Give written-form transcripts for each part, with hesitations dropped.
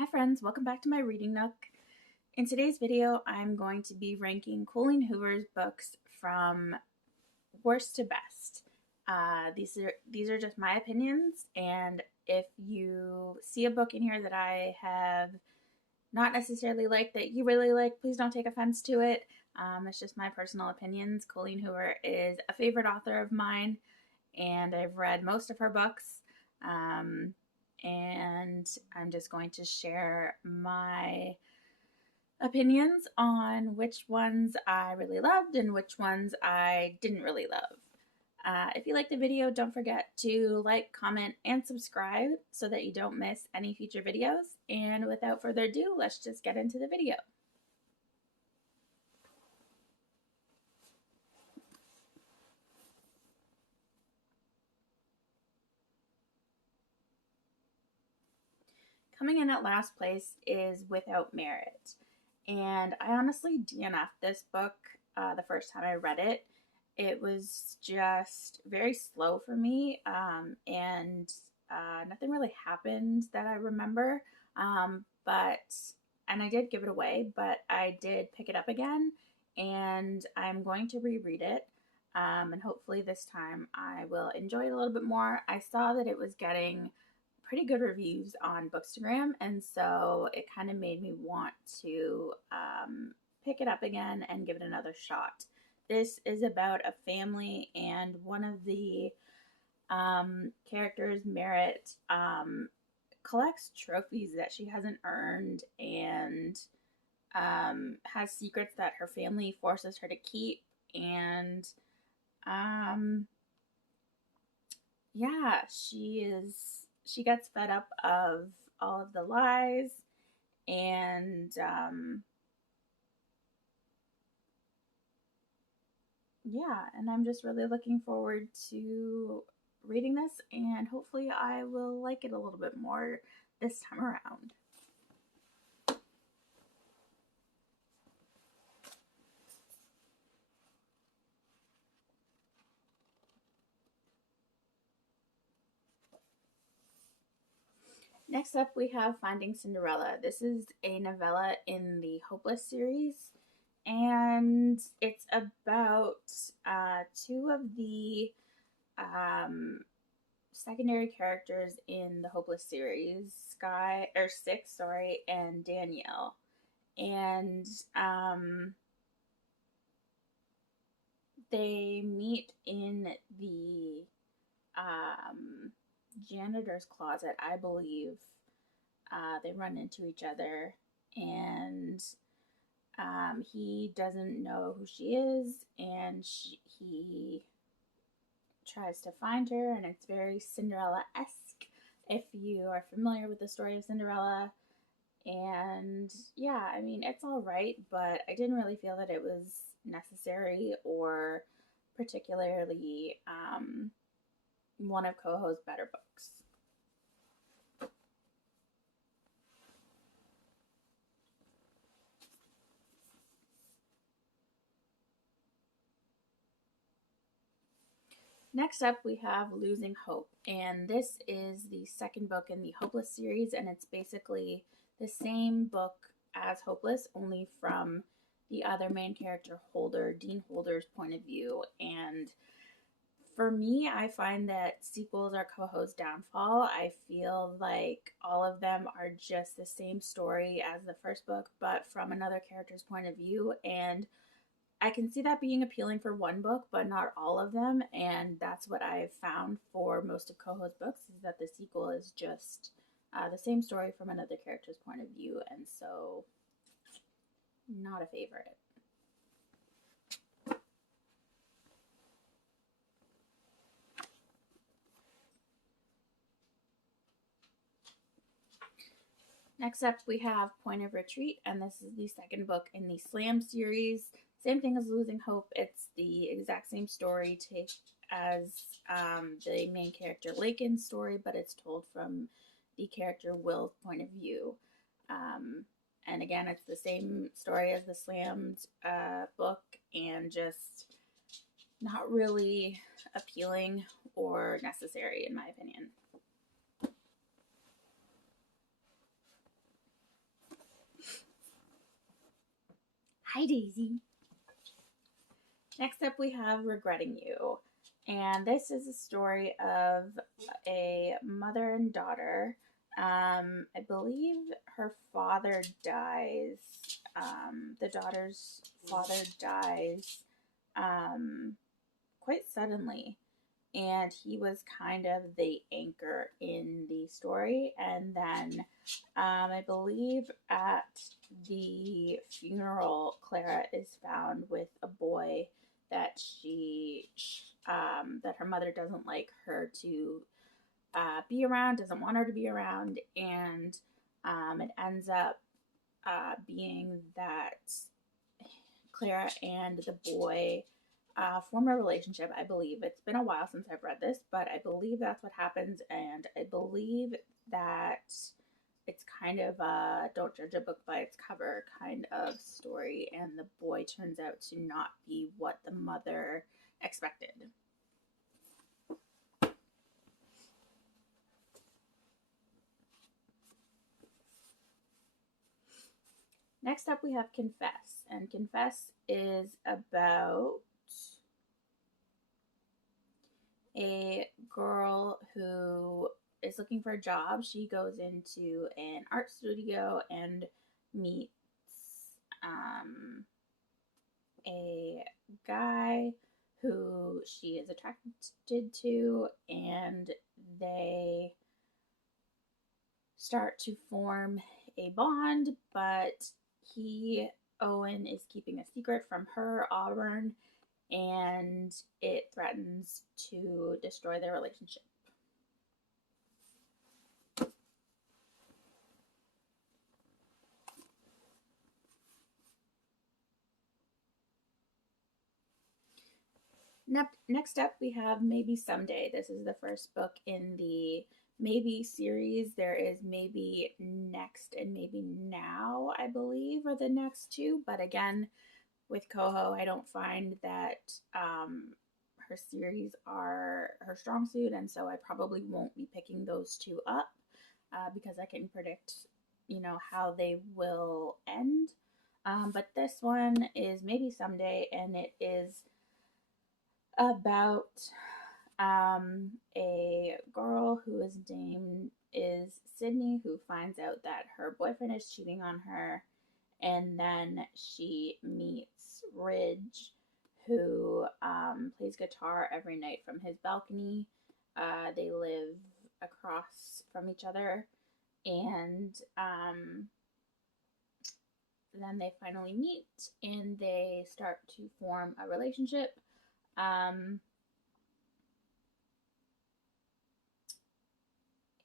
Hi friends, welcome back to my reading nook. In today's video, I'm going to be ranking Colleen Hoover's books from worst to best. These are just my opinions, and if you see a book in here that I have not necessarily liked that you really like, please don't take offense to it. It's just my personal opinions. Colleen Hoover is a favorite author of mine, and I've read most of her books. And I'm just going to share my opinions on which ones I really loved and which ones I didn't really love. If you like the video, don't forget to like, comment, and subscribe so that you don't miss any future videos. And without further ado, let's just get into the video. Coming in at last place is Without Merit. And I honestly DNF'd this book the first time I read it. It was just very slow for me, and nothing really happened that I remember. And I did give it away, but I did pick it up again, and I'm going to reread it. And hopefully this time I will enjoy it a little bit more. I saw that it was getting pretty good reviews on Bookstagram, and so it kind of made me want to pick it up again and give it another shot. This is about a family, and one of the characters, Merit, collects trophies that she hasn't earned and has secrets that her family forces her to keep. And yeah, she gets fed up of all of the lies, and yeah, and I'm just really looking forward to reading this, and hopefully I will like it a little bit more this time around. Next up, we have Finding Cinderella. This is a novella in the Hopeless series, and it's about two of the secondary characters in the Hopeless series, Six, and Danielle. And they meet in the janitor's closet, I believe. They run into each other, and he doesn't know who she is, and he tries to find her, and it's very Cinderella-esque if you are familiar with the story of Cinderella. And yeah, I mean, it's all right, but I didn't really feel that it was necessary or particularly one of Coho's better books. Next up, we have Losing Hope, and this is the second book in the Hopeless series, and it's basically the same book as Hopeless, only from the other main character, Dean Holder's point of view. And for me, I find that sequels are Coho's downfall. I feel like all of them are just the same story as the first book, but from another character's point of view, and I can see that being appealing for one book, but not all of them, and that's what I've found for most of Coho's books, is that the sequel is just the same story from another character's point of view, and so not a favorite. Next up, we have Point of Retreat, and this is the second book in the Slam series. Same thing as Losing Hope. It's the exact same story as the main character Lakin's story, but it's told from the character Will's point of view. And again, it's the same story as the Slammed book, and just not really appealing or necessary, in my opinion. Hi, Daisy. Next up, we have Regretting You. And this is a story of a mother and daughter. I believe her father dies. The daughter's father dies quite suddenly. And he was kind of the anchor in the story. And then I believe at the funeral, Clara is found with a boy that that her mother doesn't like her to be around, doesn't want her to be around, and it ends up being that Clara and the boy form a relationship. I believe it's been a while since I've read this, but I believe that's what happens, and I believe that it's kind of a don't judge a book by its cover kind of story, and the boy turns out to not be what the mother expected. Next up, we have Confess, and Confess is about a girl who is looking for a job. She goes into an art studio and meets a guy who she is attracted to, and they start to form a bond, but Owen, is keeping a secret from her, Auburn, and it threatens to destroy their relationship. Next up, we have Maybe Someday. This is the first book in the Maybe series. There is Maybe Next and Maybe Now, I believe, are the next two. But again, with Coho, I don't find that her series are her strong suit, and so I probably won't be picking those two up because I can predict, how they will end. But this one is Maybe Someday, and it is about a girl who is Sydney, who finds out that her boyfriend is cheating on her, and then she meets Ridge, who plays guitar every night from his balcony. They live across from each other, and then they finally meet and they start to form a relationship.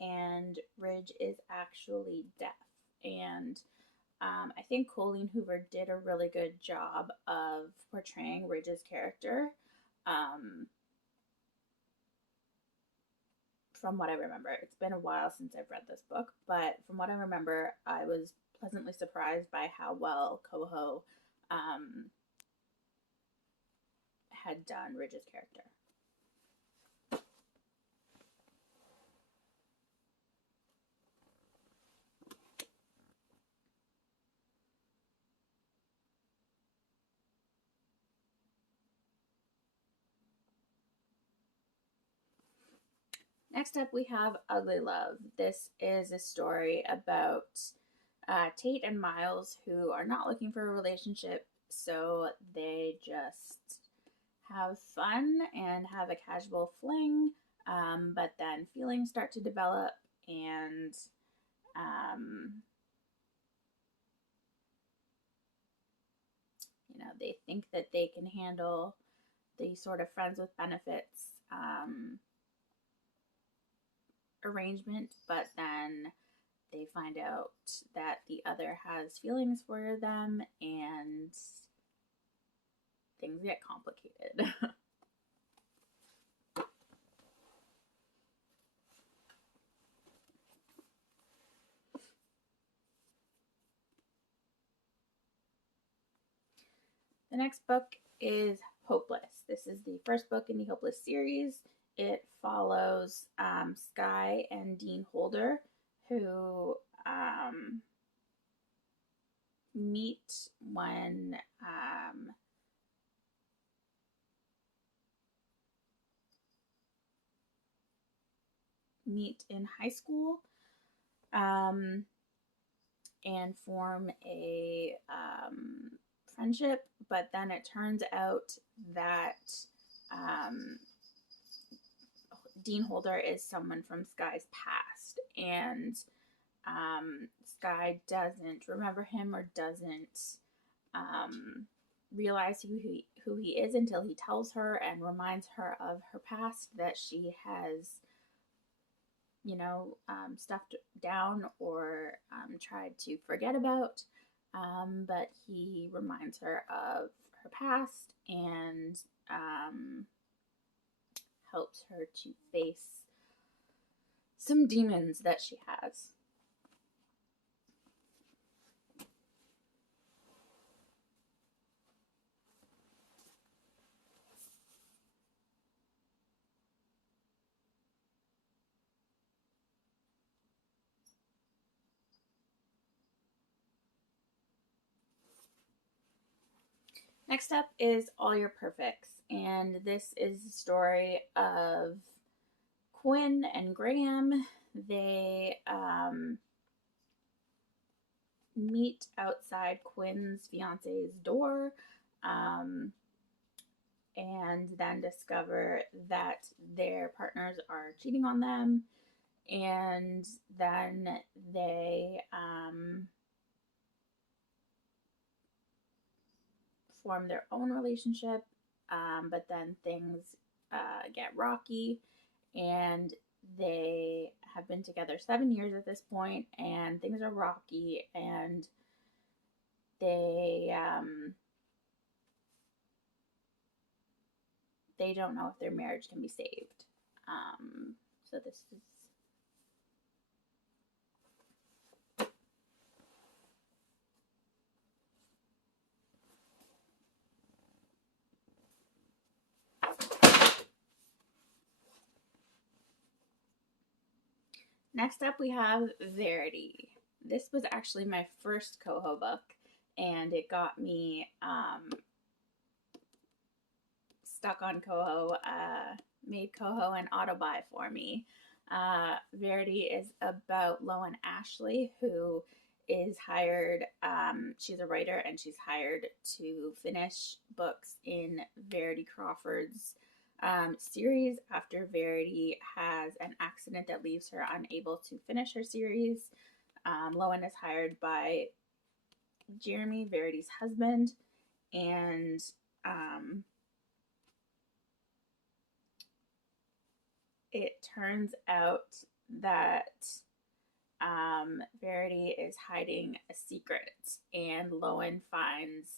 And Ridge is actually deaf. And I think Colleen Hoover did a really good job of portraying Ridge's character. From what I remember, it's been a while since I've read this book, but from what I remember, I was pleasantly surprised by how well Coho had done Ridge's character. Next up, we have Ugly Love. This is a story about Tate and Miles, who are not looking for a relationship, so they just have fun and have a casual fling, but then feelings start to develop, and they think that they can handle the sort of friends with benefits arrangement, but then they find out that the other has feelings for them, and things get complicated. The next book is Hopeless. This is the first book in the Hopeless series. It follows Sky and Dean Holder, who meet when meet in high school, and form a friendship, but then it turns out that um, Dean Holder is someone from Sky's past, and Sky doesn't remember him or doesn't realize who he is until he tells her and reminds her of her past that she has, stuffed down or tried to forget about. But he reminds her of her past and helps her to face some demons that she has. Next up is All Your Perfects, and this is the story of Quinn and Graham. They meet outside Quinn's fiance's door, and then discover that their partners are cheating on them, and then they form their own relationship, but then things get rocky, and they have been together 7 years at this point, and things are rocky, and they don't know if their marriage can be saved. So this is Next up, we have Verity. This was actually my first Coho book, and it got me stuck on Coho, made Coho an auto buy for me. Verity is about Loan Ashley, who is hired, she's a writer, and she's hired to finish books in Verity Crawford's series after Verity has an accident that leaves her unable to finish her series. Loan is hired by Jeremy, Verity's husband, and it turns out that Verity is hiding a secret, and Loan finds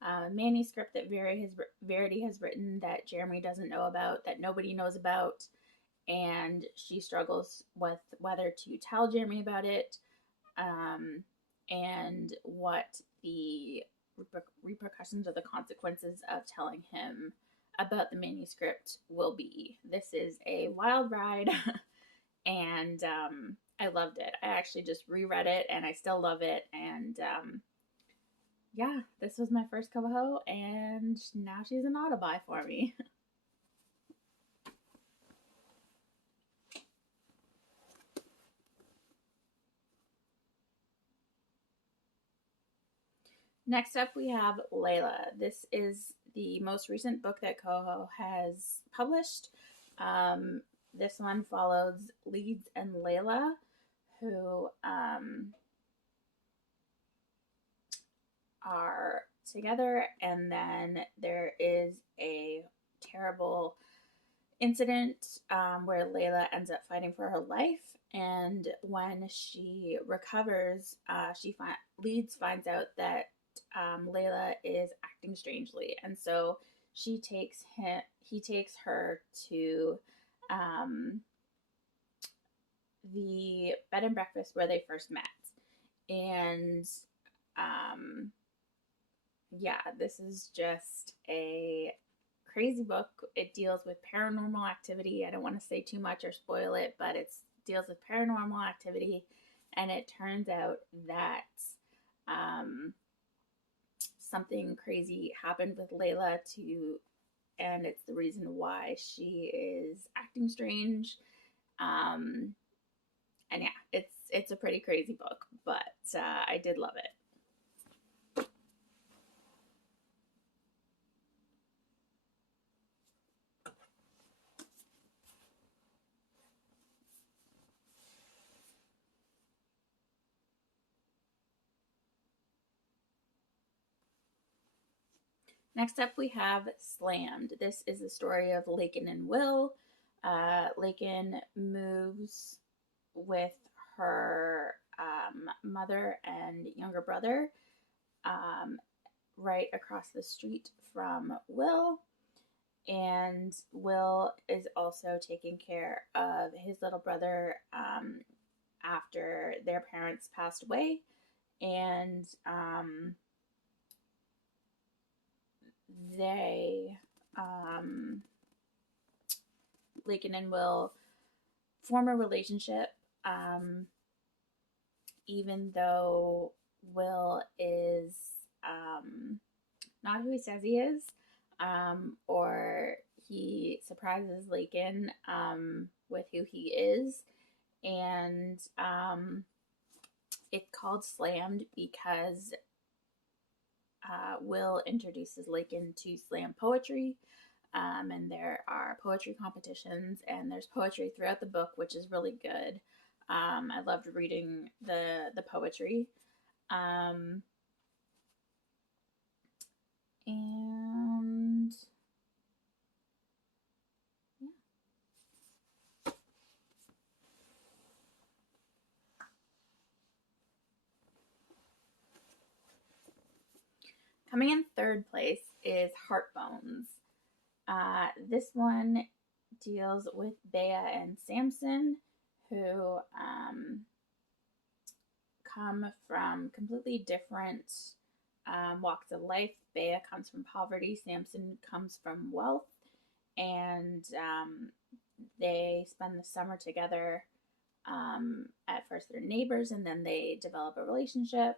a manuscript that Verity has written that Jeremy doesn't know about, that nobody knows about, and she struggles with whether to tell Jeremy about it, and what the repercussions or the consequences of telling him about the manuscript will be. This is a wild ride, and I loved it. I actually just reread it, and I still love it, and yeah, this was my first Coho, and now she's an auto buy for me. Next up, we have Layla. This is the most recent book that Coho has published. This one follows Leeds and Layla, who are together, and then there is a terrible incident where Layla ends up fighting for her life, and when she recovers, Leeds finds out that Layla is acting strangely, and so he takes her to the bed and breakfast where they first met, and yeah, this is just a crazy book. It deals with paranormal activity. I don't want to say too much or spoil it, but it deals with paranormal activity, and it turns out that something crazy happened with Layla and it's the reason why she is acting strange. And yeah, it's a pretty crazy book, but I did love it. Next up, we have Slammed. This is the story of Lakin and Will. Lakin moves with her mother and younger brother right across the street from Will. And Will is also taking care of his little brother after their parents passed away. And Lakin and Will form a relationship, even though Will is not who he says he is, or he surprises Lakin with who he is. And it's called Slammed because Will introduces Lakin to slam poetry, and there are poetry competitions, and there's poetry throughout the book, which is really good. I loved reading the poetry. And yeah. Coming in third place is Heartbones. This one deals with Bea and Samson, who come from completely different walks of life. Bea comes from poverty, Samson comes from wealth, and they spend the summer together. At first, they're neighbors, and then they develop a relationship.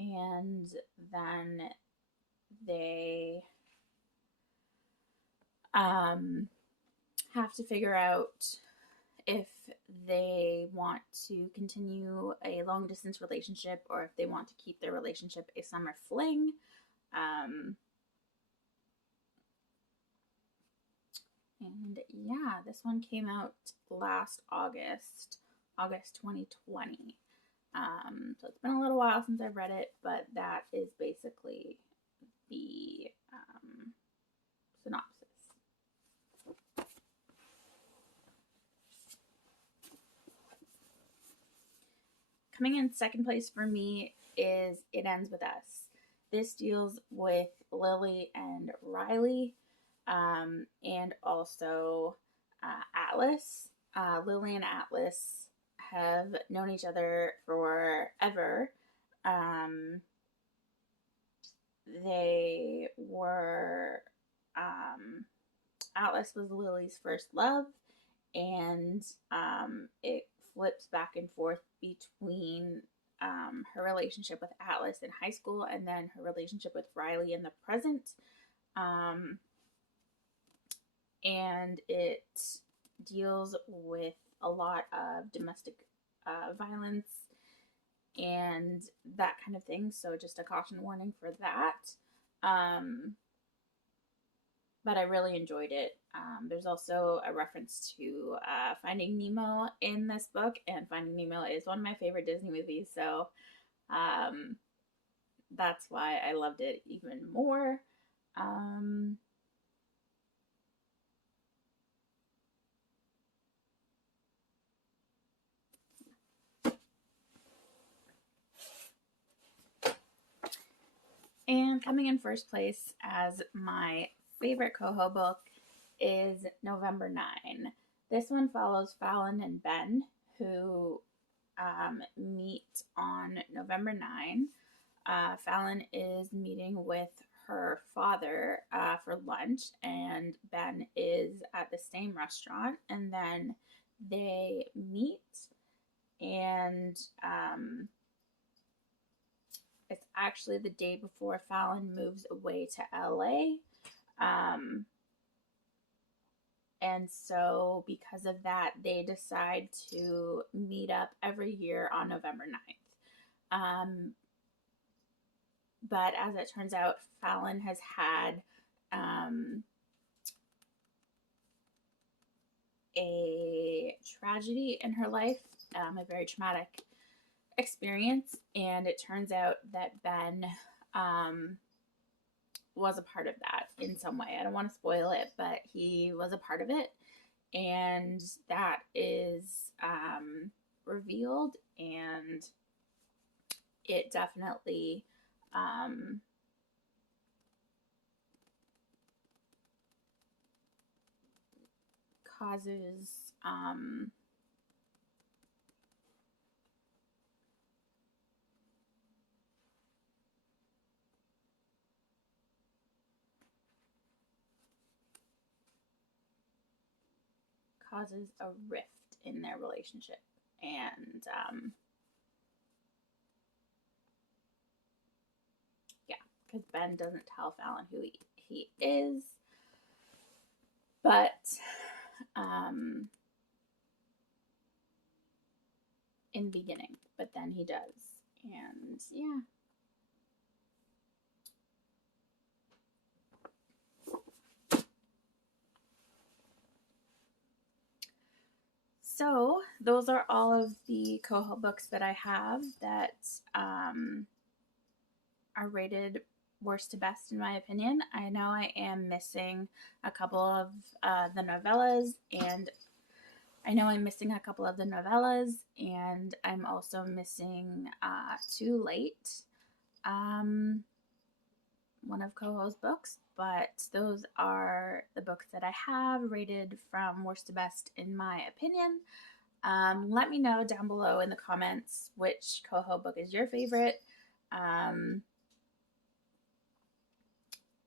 And then they have to figure out if they want to continue a long distance relationship or if they want to keep their relationship a summer fling. And yeah, this one came out last August 2020. So it's been a little while since I've read it, but that is basically the synopsis. Coming in second place for me is It Ends With Us. This deals with Lily and Riley, and also Atlas. Lily and Atlas have known each other forever. They were Atlas was Lily's first love, and it flips back and forth between her relationship with Atlas in high school and then her relationship with Riley in the present. And it deals with a lot of domestic violence and that kind of thing. So just a caution warning for that. But I really enjoyed it. There's also a reference to Finding Nemo in this book, and Finding Nemo is one of my favorite Disney movies, so that's why I loved it even more. And coming in first place as my favorite Coho book is November 9. This one follows Fallon and Ben, who meet on November 9. Fallon is meeting with her father for lunch, and Ben is at the same restaurant, and then they meet, and it's actually the day before Fallon moves away to LA. And so because of that, they decide to meet up every year on November 9th. But as it turns out, Fallon has had a tragedy in her life, a very traumatic experience, and it turns out that Ben was a part of that in some way. I don't want to spoil it, but he was a part of it, and that is revealed, and it definitely causes causes a rift in their relationship. And yeah, because Ben doesn't tell Fallon who he is, but in the beginning, but then he does. And yeah. So those are all of the Coho books that I have that are rated worst to best in my opinion. I know I am missing a couple of the novellas, and I'm also missing Too Late, one of Coho's books, but those are the books that I have rated from worst to best in my opinion. Let me know down below in the comments which Coho book is your favorite.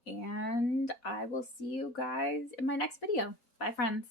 And I will see you guys in my next video. Bye, friends.